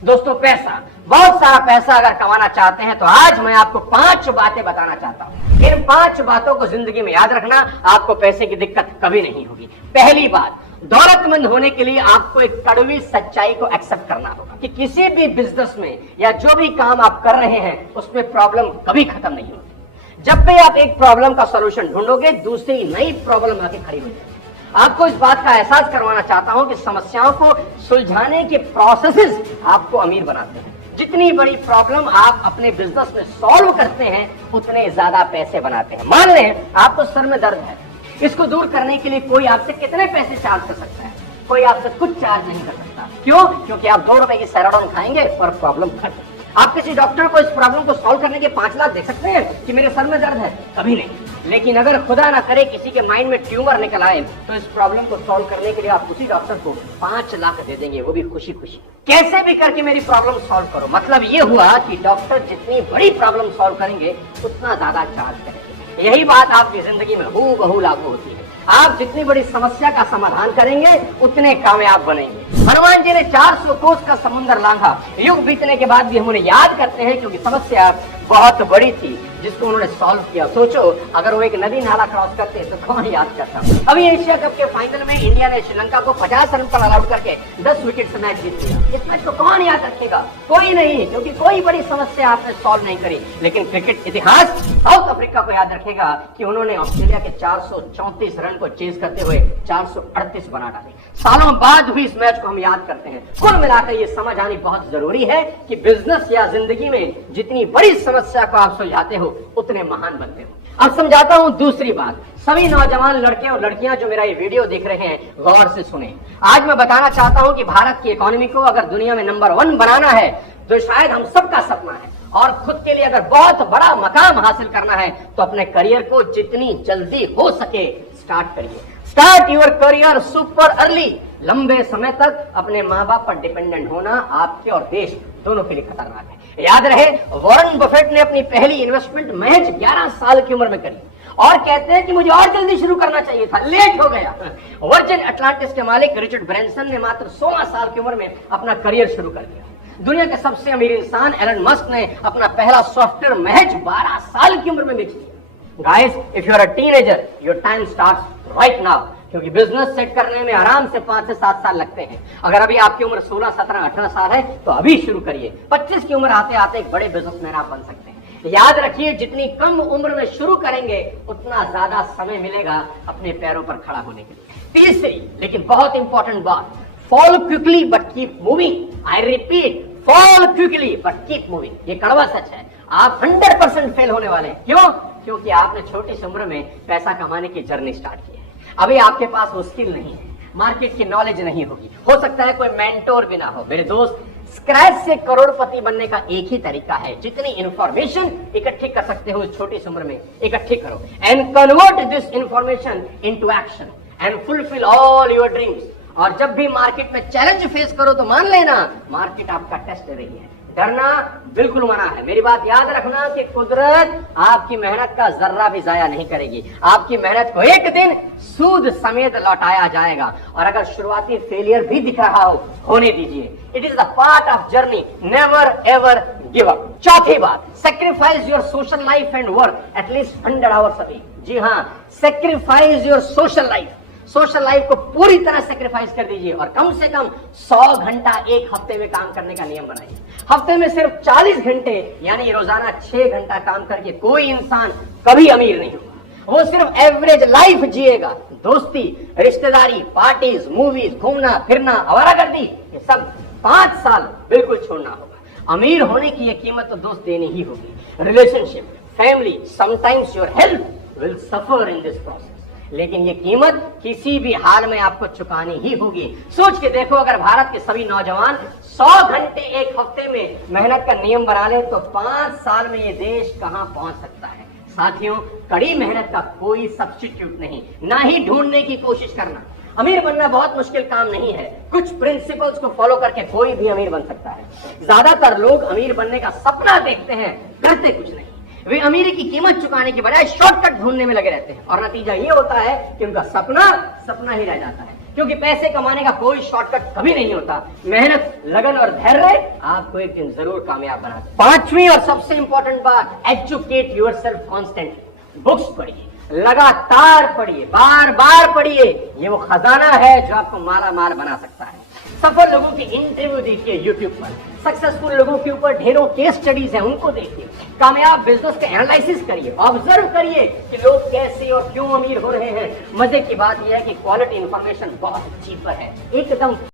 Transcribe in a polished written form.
दोस्तों, पैसा, बहुत सारा पैसा अगर कमाना चाहते हैं तो आज मैं आपको 5 बातें बताना चाहता हूं। इन 5 बातों को जिंदगी में याद रखना, आपको पैसे की दिक्कत कभी नहीं होगी। पहली बात, दौलतमंद होने के लिए आपको एक कड़वी सच्चाई को एक्सेप्ट करना होगा कि किसी भी बिजनेस में या जो भी काम आप कर रहे हैं उसमें प्रॉब्लम कभी खत्म नहीं होती। जब भी आप एक प्रॉब्लम का सॉल्यूशन ढूंढोगे, दूसरी नई प्रॉब्लम आके खड़ी हो जाएगी। आपको इस बात का एहसास करवाना चाहता हूं कि समस्याओं को सुलझाने के प्रोसेसेस आपको अमीर बनाते हैं। जितनी बड़ी प्रॉब्लम आप अपने बिजनेस में सॉल्व करते हैं, उतने ज्यादा पैसे बनाते हैं। मान लें आपको सर में दर्द है, इसको दूर करने के लिए कोई आपसे कितने पैसे चार्ज कर सकता है? कोई आपसे कुछ चार्ज नहीं कर सकता। क्यों? क्योंकि आप 2 रुपए की सैराडोन खाएंगे और प्रॉब्लम खत्म। आप किसी डॉक्टर को इस प्रॉब्लम को सॉल्व करने के 5 लाख दे सकते हैं कि मेरे सर में दर्द है? कभी नहीं। लेकिन अगर खुदा ना करे किसी के माइंड में ट्यूमर निकल आए तो इस प्रॉब्लम को सॉल्व करने के लिए आप उसी डॉक्टर को 5 लाख दे देंगे, वो भी खुशी खुशी। कैसे भी करके मेरी प्रॉब्लम सॉल्व करो। मतलब ये हुआ कि डॉक्टर जितनी बड़ी प्रॉब्लम सॉल्व करेंगे उतना ज्यादा चार्ज करेंगे। यही बात आपकी जिंदगी में हूबहू लागू होती है। आप जितनी बड़ी समस्या का समाधान करेंगे उतने कामयाब बनेंगे। हनुमान जी ने 400 कोस का समुद्र लांघा। युग बीतने के बाद भी हम उन्हें याद करते हैं क्योंकि समस्या बहुत बड़ी थी जिसको उन्होंने सॉल्व किया। सोचो, अगर वो एक नदी नाला क्रॉस करते तो कौन याद करता। अभी एशिया कप के फाइनल में इंडिया ने श्रीलंका को 50 रन पर ऑल आउट करके 10 विकेट से मैच जीत लिया। इस मैच को कौन याद रखेगा? कोई नहीं, क्योंकि कोई बड़ी समस्या आपने सॉल्व नहीं करी। लेकिन क्रिकेट इतिहास साउथ अफ्रीका को याद रखेगा कि उन्होंने ऑस्ट्रेलिया के 434 रन को चेज करते हुए 438 बना डाले। सालों बाद हुई इस मैच को हम याद करते हैं। कुल मिलाकर ये समझ आनी बहुत जरूरी है कि बिजनेस या जिंदगी में जितनी बड़ी समस्या को आप सुलझाते हो उतने महान बनते हो। अब समझाता हूं दूसरी बात। सभी नौजवान लड़के और लड़कियां जो मेरा ये वीडियो देख रहे हैं, गौर से सुने। आज मैं बताना चाहता हूं कि भारत की इकोनॉमी को अगर दुनिया में नंबर 1 बनाना है तो शायद हम सबका सपना है। और खुद के लिए अगर बहुत बड़ा मकाम हासिल करना है तो अपने करियर को जितनी जल्दी हो सके स्टार्ट करिए। Start your career super early. लंबे समय तक अपने माँ बाप पर डिपेंडेंट होना आपके और देश दोनों के लिए खतरनाक है। याद रहे, वॉरेन बफेट ने अपनी पहली इन्वेस्टमेंट महज 11 साल की उम्र में करी और कहते हैं कि मुझे और जल्दी शुरू करना चाहिए था, लेट हो गया। वर्जिन अटलांटिस के मालिक रिचर्ड ब्रैंसन ने मात्र 16 साल की उम्र में अपना करियर शुरू कर दिया। दुनिया के सबसे अमीर इंसान एलन मस्क ने अपना पहला सॉफ्टवेयर महज 12 साल की उम्र में बेच दिया। Guys, if you are a teenager, your time starts right now, क्योंकि बिजनेस सेट करने में आराम से 5 से 7 साल लगते हैं। अगर अभी आपकी उम्र 16, 17, 18 साल है तो अभी शुरू करिए। 25 की उम्र आते आते एक बड़े बिजनेसमैन आप बन सकते हैं। याद रखिए, जितनी कम उम्र में शुरू करेंगे उतना ज्यादा समय मिलेगा अपने पैरों पर खड़ा होने के लिए। तीसरी लेकिन बहुत इंपॉर्टेंट बात, fall quickly but keep moving. I repeat, fall quickly but keep moving. ये कड़वा सच है। आप 100% फेल होने वाले हैं। क्यों? क्योंकि आपने छोटी सी उम्र में पैसा कमाने की जर्नी स्टार्ट की है। अभी आपके पास वो स्किल नहीं है, मार्केट की नॉलेज नहीं होगी, हो सकता है कोई मेंटोर भी ना हो। मेरे दोस्त, स्क्रैच से करोड़पति बनने का एक ही तरीका है। जितनी इंफॉर्मेशन इकट्ठी कर सकते हो छोटी सी उम्र में इकट्ठी करो and convert this information into action and fulfil all your dreams. और जब भी मार्केट में चैलेंज फेस करो तो मान लेना मार्केट आपका टेस्ट ले रही है। डरना बिल्कुल मना है। मेरी बात याद रखना कि कुदरत आपकी मेहनत का जर्रा भी जाया नहीं करेगी। आपकी मेहनत को एक दिन सूद समेत लौटाया जाएगा। और अगर शुरुआती फेलियर भी दिख रहा हो, होने दीजिए। It is the part of journey, never ever give up. चौथी बात, sacrifice your social life and work at least 100 hours a week. जी हाँ, sacrifice your social life. Social life को पूरी तरह सेक्रीफाइस कर दीजिए और कम से कम 100 घंटा एक हफ्ते में काम करने का नियम बनाइए। हफ्ते में सिर्फ 40 घंटे यानी रोजाना 6 घंटा काम करके कोई इंसान कभी अमीर नहीं होगा। वो सिर्फ एवरेज लाइफ जिएगा। दोस्ती, रिश्तेदारी, पार्टीज, मूवीज, घूमना फिरना, आवारागर्दी, ये सब 5 साल बिल्कुल छोड़ना होगा। अमीर होने की ये कीमत तो दोस्त देनी ही होगी। Relationship, family, sometimes your health will suffer in this process. लेकिन ये कीमत किसी भी हाल में आपको चुकानी ही होगी। सोच के देखो, अगर भारत के सभी नौजवान 100 घंटे एक हफ्ते में मेहनत का नियम बना ले तो 5 साल में ये देश कहां पहुंच सकता है। साथियों, कड़ी मेहनत का कोई सब्स्टिट्यूट नहीं, ना ही ढूंढने की कोशिश करना। अमीर बनना बहुत मुश्किल काम नहीं है। कुछ प्रिंसिपल्स को फॉलो करके कोई भी अमीर बन सकता है। ज्यादातर लोग अमीर बनने का सपना देखते हैं, करते कुछ नहीं। वे अमीरी की कीमत चुकाने की बजाय शॉर्टकट ढूंढने में लगे रहते हैं और नतीजा ये होता है कि उनका सपना सपना ही रह जाता है। क्योंकि पैसे कमाने का कोई शॉर्टकट कभी नहीं होता। मेहनत, लगन और धैर्य आपको एक दिन जरूर कामयाब बना दे। पांचवी और सबसे इंपॉर्टेंट बात, एजुकेट योरसेल्फ कॉन्स्टेंटली। बुक्स पढ़िए, लगातार पढ़िए, बार बार पढ़िए। ये वो खजाना है जो आपको माला माल बना सकता है। सफल लोगों के इंटरव्यू देखिए यूट्यूब पर, सक्सेसफुल लोगों के ऊपर ढेरों केस स्टडीज हैं, उनको देखिए। कामयाब बिजनेस का एनालिसिस करिए, ऑब्जर्व करिए कि लोग कैसे और क्यों अमीर हो रहे हैं। मजे की बात यह है कि क्वालिटी इंफॉर्मेशन बहुत चीप है, एकदम